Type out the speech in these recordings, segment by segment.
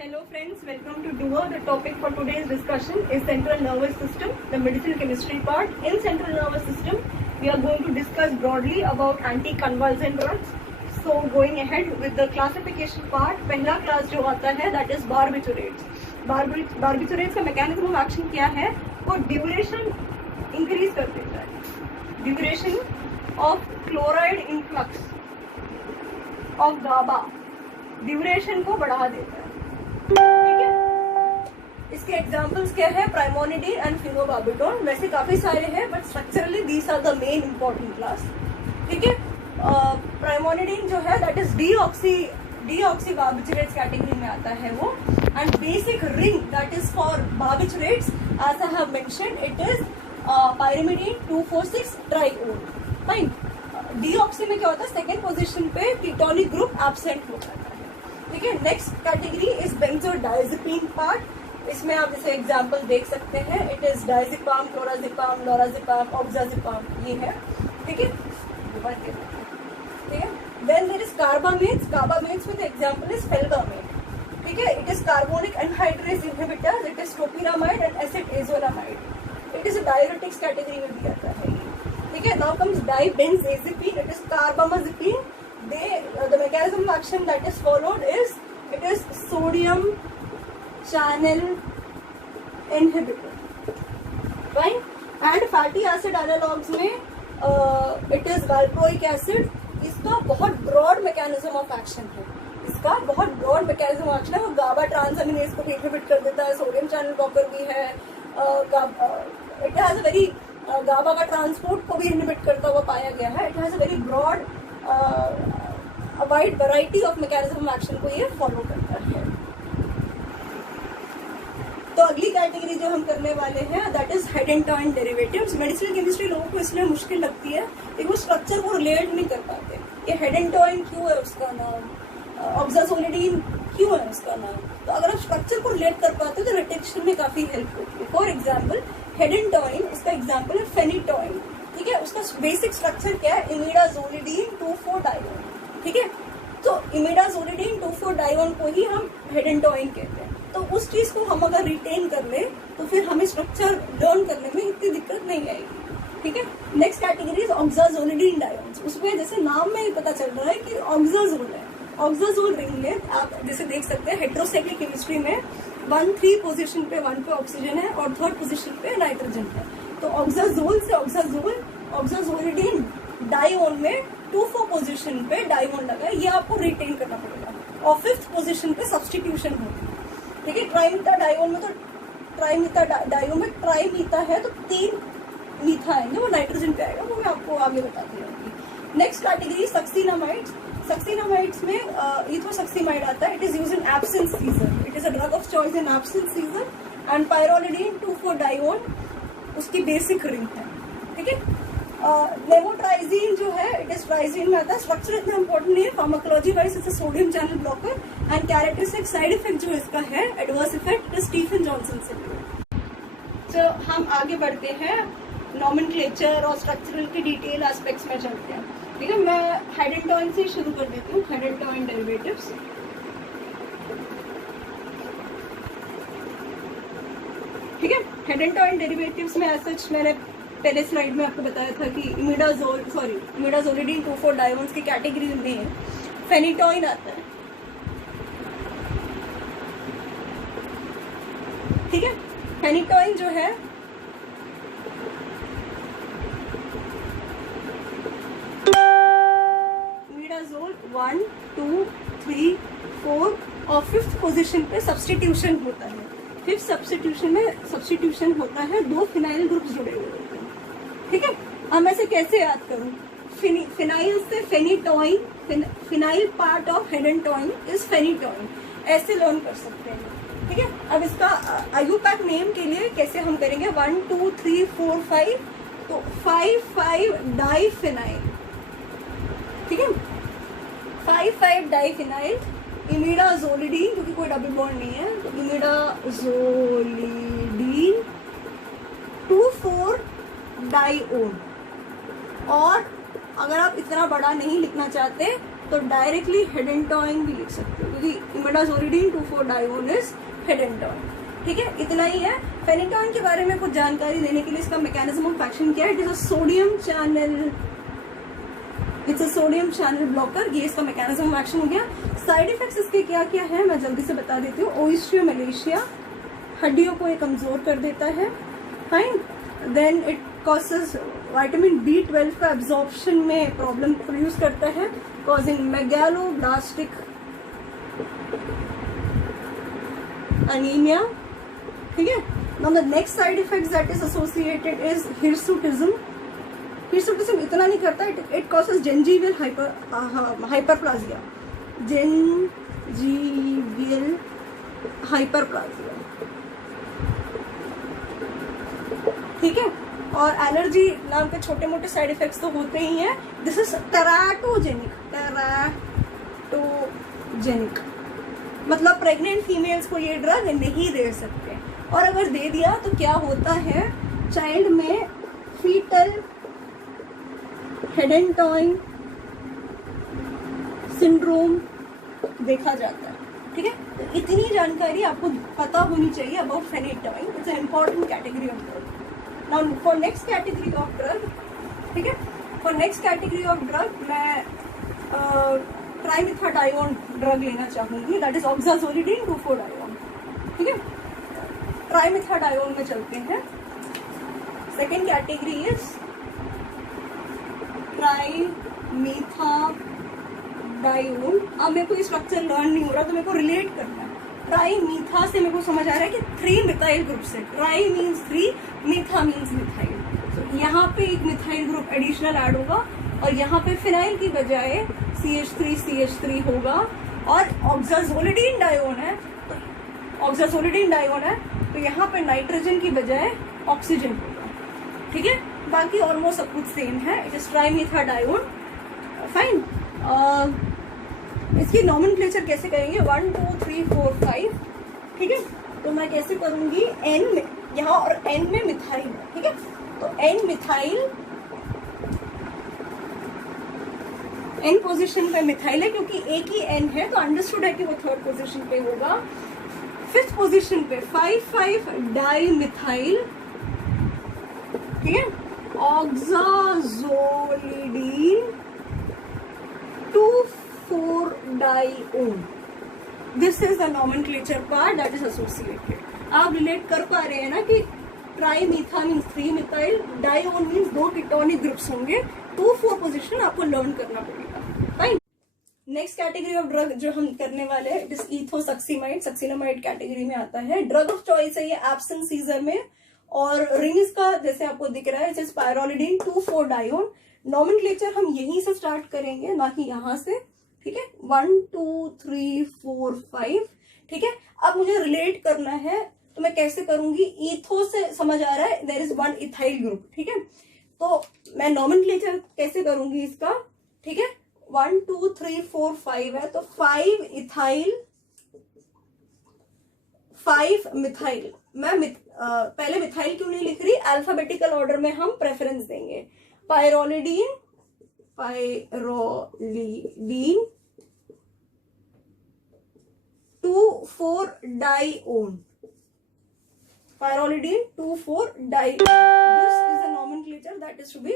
Hello friends, welcome to Duo. The topic for today's discussion is central nervous system, the medicinal chemistry part. In central nervous system, we are going to discuss broadly about anticonvulsant drugs. So going ahead with the classification part, पहला class जो आता है that is barbiturates. Barbiturates का mechanism of action क्या है? वो duration increase कर देता है. Duration of chloride influx of GABA duration को बढ़ा देता है. ठीक है, इसके एग्जांपल्स क्या है? Primidone and phenobarbital. वैसे काफी सारे हैं but structurally these are the main important class. ठीक है, प्राइमोनिडीन जो है that is deoxy barbiturates category में आता है वो. And basic ring that is for barbiturates as I have mentioned it is pyrimidine 2,4,6 triol. Fine. Deoxy में क्या होता है? सेकेंड पोजीशन पे कीटोनिक ग्रुप एब्सेंट हो जाता है. ठीक है, नेक्स्ट कैटेगरी इज बेंजोडायजेपिन पार्ट. इसमें आप जैसे एग्जांपल देख सकते हैं, it is diazepam, clorazepam, lorazepam, oxazepam, ये है. ठीक है, ठीक है. Then there is carbamates. Carbamates में द एग्जांपल इज फेल्गामेट. ठीक है, it is carbonic anhydrase inhibitor, it is topiramate and acetazolamide. It is diuretics category में भी आता है. ठीक है, now comes dibenzazepine, it is carbamazepine. The mechanism of action that is followed is it is sodium channel inhibitor. Fine. And fatty acid analogues में it is valproic acid. इसका बहुत broad mechanism of action है. इसका बहुत broad mechanism of action है. वो GABA transaminase को inhibit कर देता है. sodium channel blocker भी है. It has a very GABA का transport को भी inhibit करता हुआ पाया गया है. It has a very broad wide variety of mechanism of action को ये फॉलो करता है. तो अगली कैटेगरी जो हम करने वाले हैं that is hydantoin derivatives. Medicinal chemistry लोगों को इसलिए मुश्किल लगती है कि वो स्ट्रक्चर को रिलेट नहीं कर पाते. ये हेड एंड टॉइन क्यों है उसका नाम, ऑक्साजोलिडीन क्यों है उसका नाम. तो अगर आप स्ट्रक्चर को रिलेट कर पाते हो तो रिटेक्शन में काफी हेल्प होती है. फॉर एग्जाम्पल हेड एंड टॉइन, इसका एग्जाम्पल है फेनिटॉइन. ठीक है, उसका बेसिक स्ट्रक्चर क्या है? इमिडाजोलिडीन 2,4-डाइओन. ठीक है, तो इमिडाजोलिडीन 2,4-डाइओन को ही हम हेड एंड टॉइन कहते हैं. तो उस चीज को हम अगर रिटेन कर ले तो फिर हमें स्ट्रक्चर लर्न करने में इतनी दिक्कत नहीं आएगी. ठीक है, नेक्स्ट कैटेगरी इज ऑक्साजोलिडीन डायोन्स. उसमें जैसे नाम में ही पता चल रहा है कि ऑक्साजोल है. ऑक्साजोल रिंग लेंथ आप जैसे देख सकते हैं हेट्रोसाइक्लिक केमिस्ट्री में 1,3 पोजीशन पे 1 पे ऑक्सीजन है और 3rd पोजीशन पे नाइट्रोजन है. तो ऑक्साजोल से ऑक्साजोलिडीन डायोन में 2,4 पोजीशन पे डायोन लगा है. ये आपको रिटेन करना पड़ेगा. और 5th पोजीशन पे सब्सटीट्यूशन होगी. ठीक है, ट्राइमीथा डायोन में तो ट्राइमीथा डायोन में ट्राइमीथा है तो 3 मीथा आएंगे, वो नाइट्रोजन पे आएगा. वो मैं आपको आगे बताती रहूंगी. Next category सक्सिनामाइड्स. सक्सिनामाइड्स में इथोसक्सिमाइड आता है. It is used in absence seizure. It is a drug of choice in absence seizure. And pyrrolidine 2,4-डायोन उसकी बेसिक रिंग है. ठीक है, लेवोट्राइजीन जो है इट इज ट्राइजीन में आता है. स्ट्रक्चर इतना इंपॉर्टेंट नहीं है. Pharmacology wise it's a sodium channel blocker and characteristic side effect जो इसका है adverse effect is Stevens Johnson syndrome. तो हम आगे बढ़ते हैं, नॉमेनक्लेचर और स्ट्रक्चरल के डिटेल एस्पेक्ट्स में चलते हैं. ठीक है, मैं हेड एंड टॉइन से शुरू कर देती हूँ. Hydantoin derivatives. ठीक है, हेड एंड टॉइन डेरिवेटिव्स में एज सच मैंने पहले स्लाइड में आपको बताया था कि इमिडाजोलिडीन 2,4-डायोन्स की कैटेगरी में फेनिटॉइन आता है. ठीक है, फेनिटॉइन जो है इमिडाजोल 1, 2, 3, 4 और 5th पोजीशन पे सब्स्टिट्यूशन होता है. 5th सब्स्टिट्यूशन होता है 2 फिनाइल ग्रुप्स जुड़े हुए होते हैं. ठीक है, अब मैं इसे कैसे याद करूं? फिनाइल से phenytoin, phenyl part of hydantoin is phenytoin, ऐसे लर्न कर सकते हैं. ठीक है, अब इसका आयुपैक नेम के लिए कैसे हम करेंगे? 1, 2, 3, 4, 5. तो 5 डाइफिनाइल. ठीक है, 5 डाइफिनाइल इमिडाजोलिडीन, क्योंकि कोई डबल बॉन्ड नहीं है तो इमिडाजोलिडीन 2,4-डाइओन. और अगर आप इतना बड़ा नहीं लिखना चाहते तो डायरेक्टली हेडेंटॉइन भी लिख सकते हो, क्योंकि इमिडाजोलिडीन 2,4-डायोन इज हेडेंटॉइन। ठीक है, इतना ही है। फेनिटॉइन के बारे में कुछ जानकारी देने के लिए इसका मैकेनिज्म ऑफ एक्शन क्या है। It is a sodium channel, it's a sodium channel blocker. ये इसका मैकेनिज्म ऑफ एक्शन हो गया। साइड इफेक्ट्स इसके क्या क्या है मैं जल्दी से बता देती हूँ। ओस्टियोमैलेशिया, हड्डियों को ये कमजोर कर देता है। Fine. Then it causes vitamin B12 का एब्जॉर्प्शन में प्रॉब्लम प्रोड्यूस करता है, कॉजिंग मेगालोब्लास्टिक अनीमिया। ठीक है। Now the next side effects that is associated is hirsutism. Hirsutism इतना नहीं करता, इट कॉजेज जिंजीवियल हाइपरप्लाजिया, जिंजीवियल हाइपरप्लाजिया। ठीक है। और एलर्जी नाम के छोटे मोटे साइड इफेक्ट्स तो होते ही हैं। दिस इज टेराटोजेनिक, टेराटोजेनिक मतलब प्रेग्नेंट फीमेल्स को ये ड्रग नहीं दे सकते, और अगर दे दिया तो क्या होता है, चाइल्ड में फीटल हेडेंटॉइन सिंड्रोम देखा जाता है। ठीक है, तो इतनी जानकारी आपको पता होनी चाहिए about phenytoin. It's an important category of drug. Now for next category of drug, ठीक है, for next category of drug मैं ट्राइमेथाडायोन ड्रग लेना चाहूंगी, दैट इज ऑक्साजोलिडीन 2,4-डायोन। ठीक है, ट्राइमेथाडायोन में चलते हैं। Second category is trimethadione. अब मेरे को ये स्ट्रक्चर लर्न नहीं हो रहा तो मेरे को रिलेट करना है। ट्राइमीथा से मेरे को समझ आ रहा है कि 3 मिथाइल ग्रुप से, ट्राई मीन्स 3, मीथा मीन्स मिथाइल। तो यहाँ पे एक मिथाइल ग्रुप एडिशनल ऐड होगा, और यहाँ पे फिनाइल की बजाय CH3 होगा। और ऑक्साजोलिडीन डायोन है, तो ऑक्साजोलिडीन डायोन है तो यहाँ पे नाइट्रोजन की बजाय ऑक्सीजन होगा। ठीक है, बाकी ऑलमोस्ट सब कुछ सेम है। It is trimethadione. फाइन। इसकी नॉमेनक्लेचर कैसे करेंगे, 1 2 3 4 5। ठीक है, तो मैं कैसे करूंगी, N में यहाँ और N में मिथाइल है। ठीक है, तो N मिथाइल, N पोजीशन पे मिथाइल है क्योंकि एक ही N है, तो अंडरस्टूड है कि वो थर्ड पोजीशन पे होगा। फिफ्थ पोजीशन पे 5,5 डाई मिथाइल। ठीक है, ऑक्साजोलिडीन 2,4-डायोन। This is the nomenclature part that is associated. आप रिलेट कर पा रहे हैं ना कि trimetha means 3 methyl, dione means 2 ketonic groups होंगे। 2-4 पोजीशन आपको लर्न करना पड़ेगा। Fine. Next category of drug जो हम करने वाले हैं, it is ethosuximide, succinimide category में आता है। ड्रग ऑफ चॉइस है ये एब्सेंट सीजर में, और रिंग इसका जैसे आपको दिख रहा है, इट्स पायरोलिडीन 2,4-डायोन। नॉमेनक्लेचर हम यहीं से स्टार्ट करेंगे, ना कि यहां से। ठीक है, 1 2 3 4 5। ठीक है, अब मुझे रिलेट करना है तो मैं कैसे करूंगी, ईथो से समझ आ रहा है, देयर इज 1 इथाइल ग्रुप। ठीक है, तो मैं नॉमेनक्लेचर कैसे करूंगी इसका। ठीक है, 1 2 3 4 5 है, तो 5 इथाइल 5 मिथाइल। मैं पहले मिथाइल क्यों नहीं लिख रही, अल्फाबेटिकल ऑर्डर में हम प्रेफरेंस देंगे। पायरोलिडीन 2,4-डायोन, पायरोलिडीन 2,4-डायोन। This is the nomenclature that is to be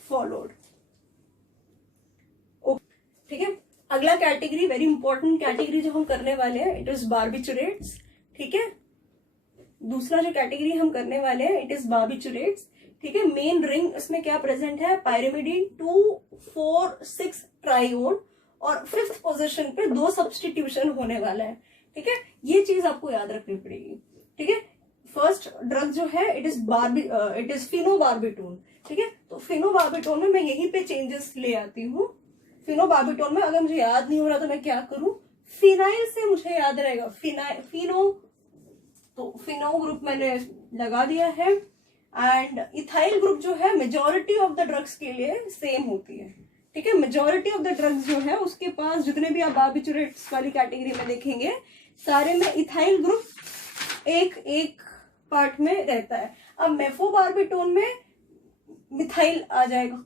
followed. ठीक है, अगला कैटेगरी, वेरी इंपॉर्टेंट कैटेगरी जो हम करने वाले हैं, इट इज बार्बिचुरेट्स। ठीक है, दूसरा जो कैटेगरी हम करने वाले हैं, इट इज बार्बिचुरेट्स। ठीक है, मेन रिंग इसमें क्या प्रेजेंट है, पायरिमिडीन 2,4,6-ट्रायोन, और फिफ्थ पोजीशन पे 2 सब्सटीट्यूशन होने वाला है। ठीक है, ये चीज आपको याद रखनी पड़ेगी। ठीक है, फर्स्ट ड्रग जो है इट इज फिनोबार्बिटोन। ठीक है, तो फिनोबार्बिटोन में मैं यहीं पे चेंजेस ले आती हूँ। फिनोबार्बिटोन में अगर मुझे याद नहीं हो रहा तो मैं क्या करूं, फिनाइल से मुझे याद रहेगा, फिनो ग्रुप मैंने लगा दिया है। एंड इथाइल ग्रुप जो है मेजॉरिटी ऑफ द ड्रग्स के लिए सेम होती है। ठीक है, मेजॉरिटी ऑफ द ड्रग्स जो है उसके पास जितने भी आप बार्बिचुरेट्स वाली कैटेगरी में देखेंगे, सारे में इथाइल ग्रुप एक पार्ट में रहता है। अब मेफोबार्बिटोन में मिथाइल आ जाएगा,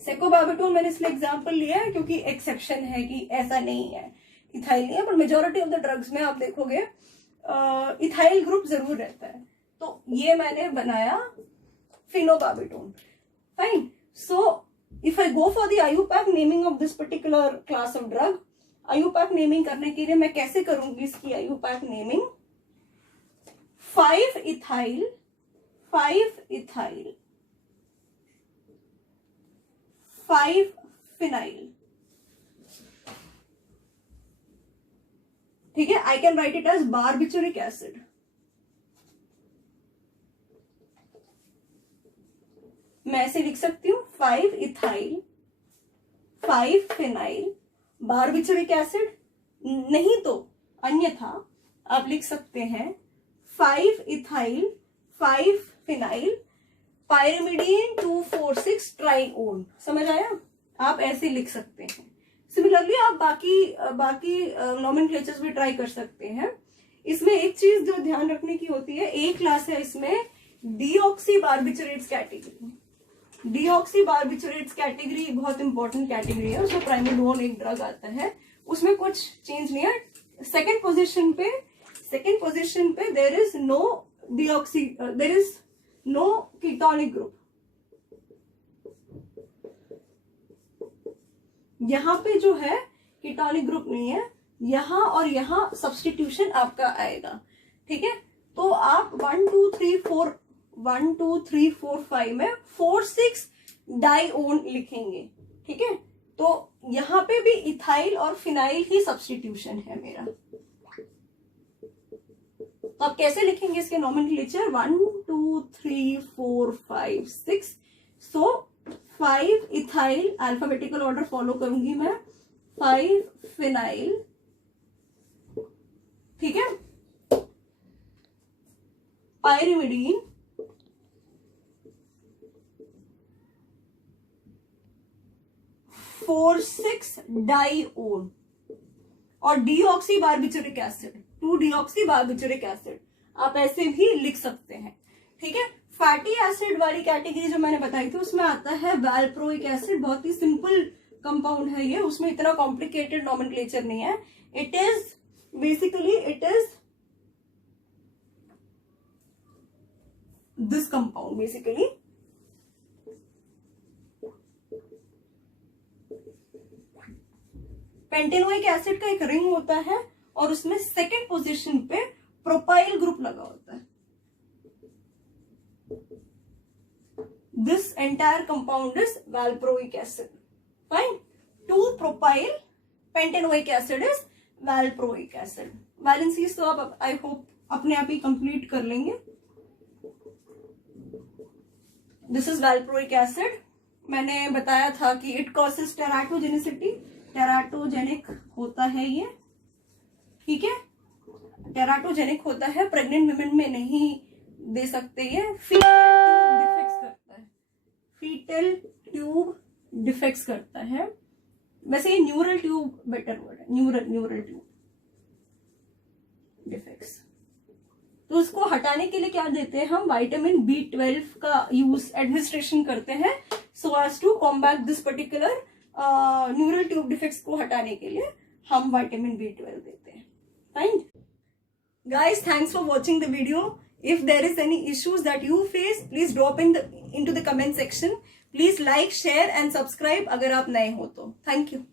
सेकोबाबिटोन मैंने इसलिए एग्जाम्पल लिया है क्योंकि एक्सेप्शन है कि ऐसा नहीं है, इथाइल नहीं है, पर मेजोरिटी ऑफ द ड्रग्स में आप देखोगे इथाइल ग्रुप जरूर रहता है। तो ये मैंने बनाया phenobarbitone. Fine. So if I go for the IUPAC naming of this particular class of drug, IUPAC naming करने के लिए मैं कैसे करूंगी इसकी आयुपैक नेमिंग? 5 ethyl 5 phenyl. ठीक है, I can write it as barbituric acid. मैं ऐसे लिख सकती हूं 5 इथाइल 5 फिनाइल बारबिचुरिक एसिड, नहीं तो अन्यथा आप लिख सकते हैं 5 इथाइल 5 फिनाइल पायरिमिडीन 2,4,6 ट्राइओन। समझ आया? आप ऐसे लिख सकते हैं। सिमिलरली आप बाकी नॉमेनक्लेचर्स भी ट्राई कर सकते हैं। इसमें एक चीज जो ध्यान रखने की होती है, एक क्लास है इसमें deoxy barbiturates category. Deoxy barbiturates category बहुत इंपॉर्टेंट कैटेगरी है, उसमें प्राइमोडोन एक ड्रग आता है, उसमें कुछ चेंज नहीं है। सेकेंड पोजिशन पे there is no deoxy, there is no ketonic group. यहां पे जो है कीटोनिक ग्रुप नहीं है, यहां और यहां सब्स्टिट्यूशन आपका आएगा। ठीक है, तो आप 1 2 3 4 5 में 4,6 डाइओन लिखेंगे। ठीक है, तो यहां पे भी इथाइल और फिनाइल ही सब्स्टिट्यूशन है मेरा। तो आप कैसे लिखेंगे इसके नॉमेनक्लेचर? 1 2 3 4 5 6। सो 5 इथाइल, अल्फाबेटिकल ऑर्डर फॉलो करूंगी मैं, 5 फिनाइल, ठीक है, पायरिमिडीन, 4,6 डाइओन और डीऑक्सी बारबिचुरिक एसिड, 2 डीऑक्सी बारबिचुरिक एसिड। आप ऐसे भी लिख सकते हैं। ठीक है, फैटी एसिड वाली कैटेगरी जो मैंने बताई थी उसमें आता है वैल्प्रोइक एसिड। बहुत ही सिंपल कंपाउंड है ये, उसमें इतना कॉम्प्लिकेटेड नॉमेनक्लेचर नहीं है। It is this compound basically. Pentanoic acid का एक रिंग होता है और उसमें सेकेंड पोजीशन पे प्रोपाइल ग्रुप लगा होता है। This entire compound is valproic acid. Fine. 2-propyl pentanoic acid is valproic acid. Valencies तो आप I hope अपने आप ही कंप्लीट कर लेंगे। This is valproic acid. मैंने बताया था कि it causes teratogenicity. टेराटोजेनिक होता है ये। ठीक है, टेराटोजेनिक होता है, प्रेग्नेंट वुमेन में नहीं दे सकते ये। फीटल ट्यूब डिफेक्ट्स करता है। वैसे ये न्यूरल ट्यूब बेटर वर्ड है, न्यूरल ट्यूब डिफेक्ट्स। तो उसको हटाने के लिए क्या देते हैं हम? विटामिन B12 का यूज एडमिनिस्ट्रेशन करते हैं so as to combat this particular neural tube defects को हटाने के लिए हम विटामिन B12 देते हैं। Fine guys, thanks for watching the video. If there is any issues that you face, please drop into the comment section. Please like, share and subscribe अगर आप नए हो तो। Thank you.